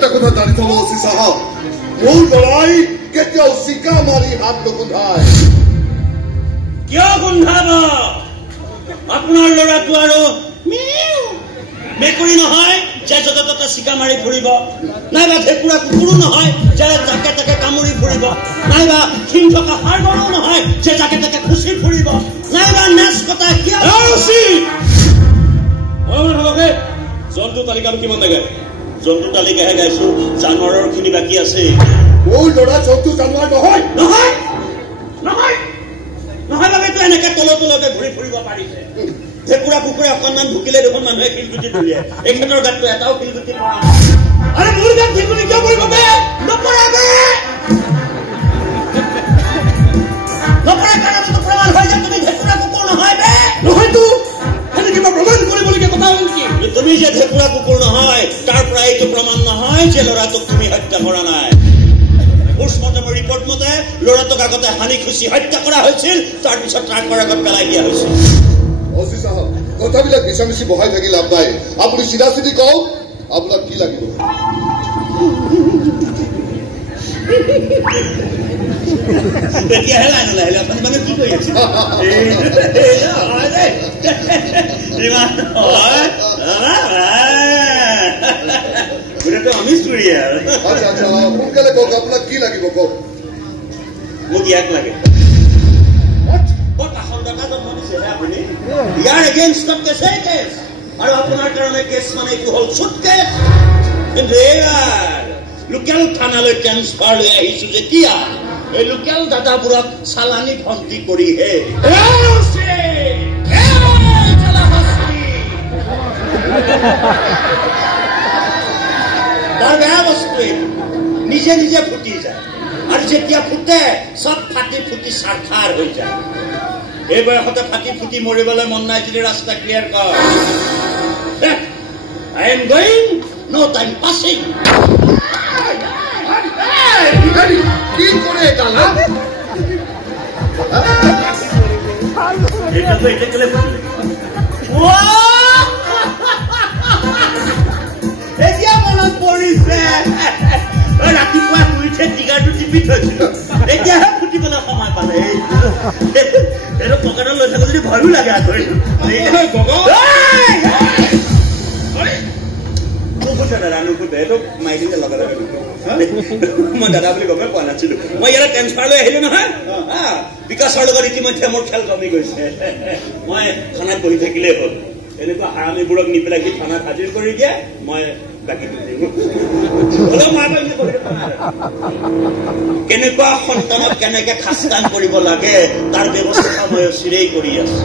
এটা কথা জানি থব অচি সাহেব মোৰ লৰাই কেতিয়াও চিকা মাৰি হাত নুগোন্ধায় কিয় গোন্ধাব আপোনাৰ ল'ৰাটো আৰু মেকুৰী নহয় যে য'তে ত'তে চিকা মাৰি ফুৰিব নাইবা ভেকুৰা কুকুৰো নহয় যে যাকে তাকে কামুৰি ফুৰিব নাইবা শিং থকা হাড় গৰু নহয় যে যাকে তাকে খুচি ফুৰিব নাইবা নেচ কটা জন্তু তালিকাটো কিমান লাগে জন্তু তালিকাহে গাইছো জানুৱাৰৰ খিনি বাকী আছে মোৰ ল'ৰা জন্তু জানুৱাৰ নহয় নহয় নহয় নহয় বাবেতো এনেকে তলতে ঘূৰি ফুৰিব পাৰিছে ভেকুৰা কুকুৰে অকণমান ঢুকিলে দেখোন মানুহে শিলগুটি দলিয়ায় এখেতৰ গাতটো এটাও শিলগুটি পৰা আৰে মোৰ গাত শিলগুটি কিয় পৰিব বে নপৰা বে নপৰা কাৰণেতো প্ৰমাণ হয় যে তুমি ভেকুৰা কুকুৰ নহয় বে নহয়তো খালি কিবা প্ৰমাণ কৰিবলগীয়া কথা হ'ল কি তুমি যে ভেকুৰা কুকুৰ নহয় তাৰ পৰা এইটো প্ৰমাণ নহয় যে ল'ৰাটোক তুমি হত্যা কৰা নাই পোষ্টমৰ্টেমৰ ৰিপৰ্ট মতে ল'ৰাটোক আগতে হানি খুচি হত্যা কৰা হৈছিল তাৰপিছত ট্ৰাকৰ আগত পেলাই দিয়া হৈছিল অচি সাহেব কথাবিলাক মিছামিছি বহাই থাকি লাভ নাই আপুনি চিধা চিধি কওক আপোনাক কি লাগিব তেতিয়াহে লাইন ওলাইলে আপুনি মানে কি কৰি আছে অনিষ্ট কৰি আৰু আচ্ছা আচ্ছা সোনকালে কওক আপোনাক কি লাগিব কওক মোক ইয়াক লাগে ইয়াৰ এগেইনষ্টত কেছে কেছ আৰু আপোনাৰ কাৰণে কেছ মানে এইটো হ'ল চুট কেছ কিন্তু এইবাৰ লোকেল থানালৈ ট্ৰেন্সফাৰ লৈ আহিছো যেতিয়া এই লোকেল দাদাবোৰক চালানী ভণ্টি কৰিহে বৰ বেয়া বস্তু নিজে নিজে ফুটি যায় আৰু যেতিয়া ফুটে চব ফাটি ফুটি চাৰখাৰ হৈ যায় এই বয়সতে ফাটি ফুটি মৰিবলৈ মন নাই যদি ৰাস্তা ক্লিয়াৰ কৰ I am going no time passing কি কৰে এটা এতিয়া মনত পৰিছে ৰাতিপুৱা শুইছে টিকাটো টিপি থৈছিলো এতিয়াহে ফুটিবলৈ সময় পালে এইটো পকেটত লৈ থাকো যদি ভয়ো লাগে মই দাদা বুলি গমে পোৱা নাছিলো মই ইয়াত ট্ৰেন্সফাৰ লৈ আহিলো নহয় বিকাশৰ লগত ইতিমধ্যে মোৰ খেল জমি গৈছে মই থানাত বহি থাকিলেই হ'ল এনেকুৱা হাৰামীবোৰক নি পেলাই সি থানাত হাজিৰ কৰি দিয়ে মই বাকী কেনেকুৱা সন্তানক কেনেকে খাস্তান কৰিব লাগে তাৰ ব্যৱস্থা মই চিৰেই কৰি আছো